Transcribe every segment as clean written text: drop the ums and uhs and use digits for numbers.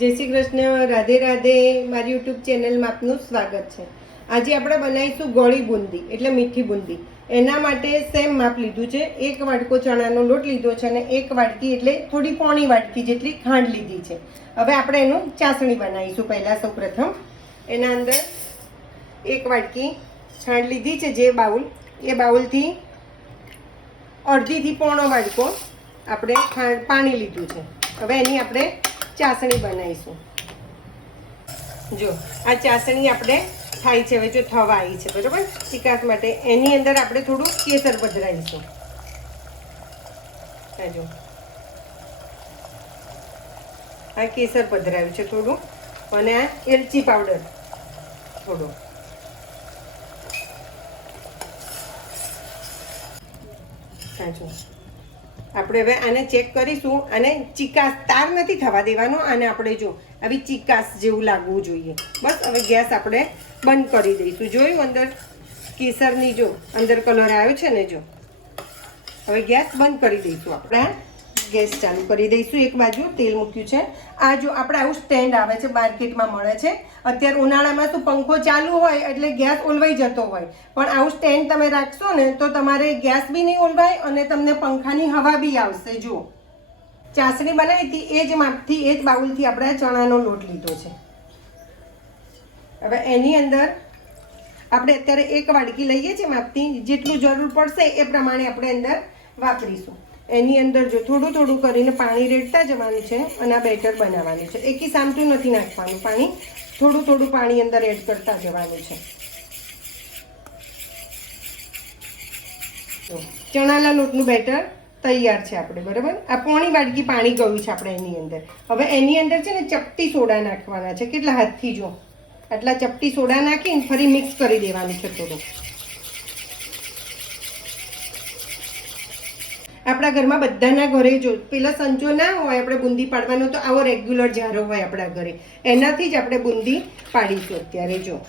જય શ્રી કૃષ્ણ, રાધે રાધે. મારી યુટ્યુબ ચેનલમાં આપનું સ્વાગત છે. આજે આપણે બનાવીશું ગોળી બુંદી એટલે મીઠી બુંદી. એના માટે સેમ માપ લીધું છે. 1 વાટકો ચણાનો લોટ લીધો છે અને 1 વાટકી એટલે થોડી પોણી વાટકી જેટલી ખાંડ લીધી છે. હવે આપણે એનું ચાસણી બનાવીશું. પહેલાં સૌપ્રથમ એના અંદર 1 વાટકી ખાંડ લીધી છે. જે બાઉલ, એ બાઉલથી અડધીથી પોણો વાટકો આપણે પાણી લીધું છે. હવે એની આપણે ચાસણી બનાવીશું. જો આ ચાસણી આપણે થાય છે, હવે જો થવા આવી છે બરાબર ચિકાસ માટે. એની અંદર આપણે થોડું કેસર પધરાવીશું. જો આ કેસર પધરાવ્યું છે થોડું, અને આ એલચી પાવડર થોડો. સાચું આપણે હવે આને ચેક કરીશું. અને ચિકાસ તાર નથી થવા દેવાનો. આને આપણે જો આવી ચિકાસ જેવું લાગવું જોઈએ બસ. હવે ગેસ આપણે બંધ કરી દઈશું. જોયું અંદર કેસરની જો અંદર કલર આવ્યો છે ને. જો હવે ગેસ બંધ કરી દઈશું. આપણે ગેસ ચાલુ કરી દઈશું. એક બાજુ તેલ મૂક્યું છે. આ જો આપણે આવું સ્ટેન્ડ આવે છે, માર્કેટમાં મળે છે. અત્યારે ઉનાળામાં શું પંખો ચાલુ હોય એટલે ગેસ ઓલવાઈ જતો હોય, પણ આવું સ્ટેન્ડ તમે રાખશો ને તો તમારે ગેસ બી નહીં ઓલવાય અને તમને પંખાની હવા બી આવશે. જુઓ ચાસણી બનાવી હતી એ જ માપથી, એ જ બાઉલથી આપણે ચણાનો લોટ લીધો છે. હવે એની અંદર આપણે અત્યારે 1 વાટકી લઈએ છીએ માપથી. જેટલું જરૂર પડશે એ પ્રમાણે આપણે અંદર વાપરીશું. એની અંદર જો થોડું થોડું કરીને પાણી રેડતા જવાનું છે અને આ બેટર બનાવવાનું છે. એકી સામતું નથી નાખવાનું પાણી, થોડું થોડું પાણી અંદર એડ કરતા જવાનું છે. ચણાના લોટનું બેટર તૈયાર છે આપણે બરાબર. આ પોણી વાટકી પાણી ગયું છે આપણે એની અંદર. હવે એની અંદર છે ને ચપટી સોડા નાખવાના છે. કેટલા હાથથી જો આટલા ચપટી સોડા નાખીને ફરી મિક્સ કરી દેવાનું છે થોડું. આપણા ઘરમાં બધાના ઘરે જો પેલા સંચો ના હોય આપણે બુંદી પાડવાનો, તો આવો રેગ્યુલર જારો હોય આપણા ઘરે, એનાથી જ આપણે બુંદી પાડીશું અત્યારે. જો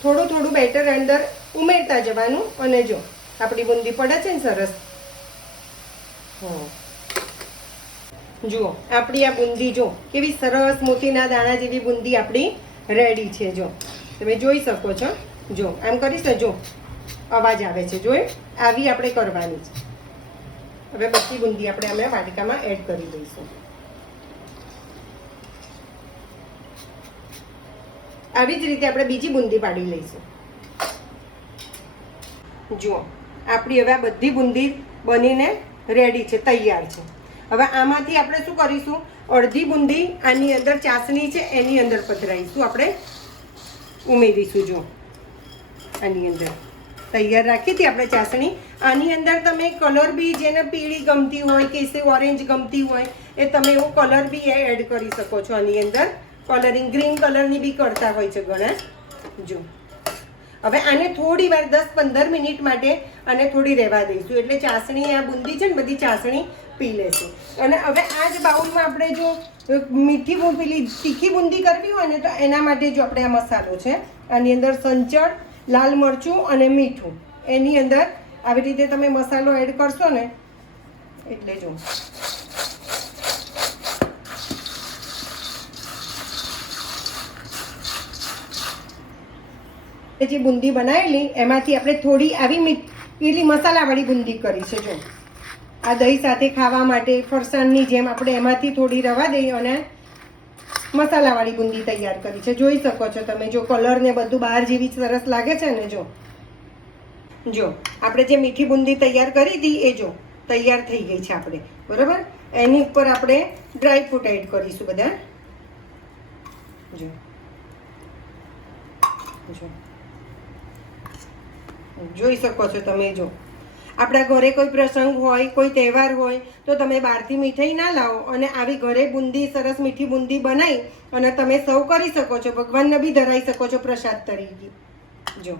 થોડું થોડું બેટર અંદર ઉમેરતા જવાનું. અને જો આપણી બુંદી પડે છે ને સરસ. જુઓ આપણી આ બુંદી જો કેવી સરસ મોતીના દાણા જેવી બુંદી આપણી રેડી છે. જો તમે જોઈ શકો છો. જો આમ કરીશ ને જો અવાજ આવે છે. જોઈ આવી આપણે કરવાની છે. હવે બધી બુંદી આપણે અમે વાટકામાં એડ કરી દઈશું. આવી જ રીતે આપણે બીજી બુંદી પાડી લઈશું. જુઓ આપણી હવે આ બધી બુંદી બનીને રેડી છે, તૈયાર છે. હવે આમાંથી આપણે શું કરીશું, અડધી બુંદી આની અંદર ચાસણી છે એની અંદર પધરાવીશું, આપણે ઉમેરીશું. જો આની અંદર તૈયાર રાખી હતી આપણે ચાસણી. આની અંદર તમે કલર બી, જેને પીળી ગમતી હોય, કેસરી ઓરેન્જ ગમતી હોય, એ તમે એવો કલર બી એડ કરી શકો છો. આની અંદર કલરિંગ ગ્રીન કલરની બી કરતા હોય છે ઘણા. જો હવે આને થોડી વાર 10-15 મિનિટ માટે આને થોડી રહેવા દઈશું, એટલે ચાસણી આ બુંદી છે ને બધી ચાસણી પી લેશે. અને હવે આ જ બાઉલમાં આપણે જો મીઠી પેલી તીખી બુંદી કરવી હોય ને તો એના માટે જો આપણે આ મસાલો છે, આની અંદર સંચળ, લાલ મરચું અને મીઠું, એની અંદર આવી રીતે તમે મસાલો એડ કરશો ને એટલે જો જે બુંદી બનાવેલી એમાંથી આપણે થોડી આવી પેલી મસાલાવાળી બુંદી કરી છે. જો આ દહીં સાથે ખાવા માટે ફરસાણની જેમ આપણે એમાંથી થોડી રવા દઈ અને મસાલાવાળી બુંદી તૈયાર કરી છે. જોઈ શકો છો તમે. જો કલર ને બધું બહાર જેવી સરસ લાગે છે ને. જો આપણે જે મીઠી બુંદી તૈયાર કરી હતી એ જો તૈયાર થઈ ગઈ છે આપણે બરાબર. એની ઉપર આપણે ડ્રાયફ્રૂટ એડ કરીશું બધા. જો જો જોઈ શકો છો તમે. જો આપણા ઘરે કોઈ પ્રસંગ હોય, કોઈ તહેવાર હોય તો તમે બહારથી મીઠાઈ ના લાવો અને આવી ઘરે બુંદી, સરસ મીઠી બુંદી બનાવી અને તમે સર્વ કરી શકો છો. ભગવાનને બી ધરાવી શકો છો પ્રસાદ તરીકે. જો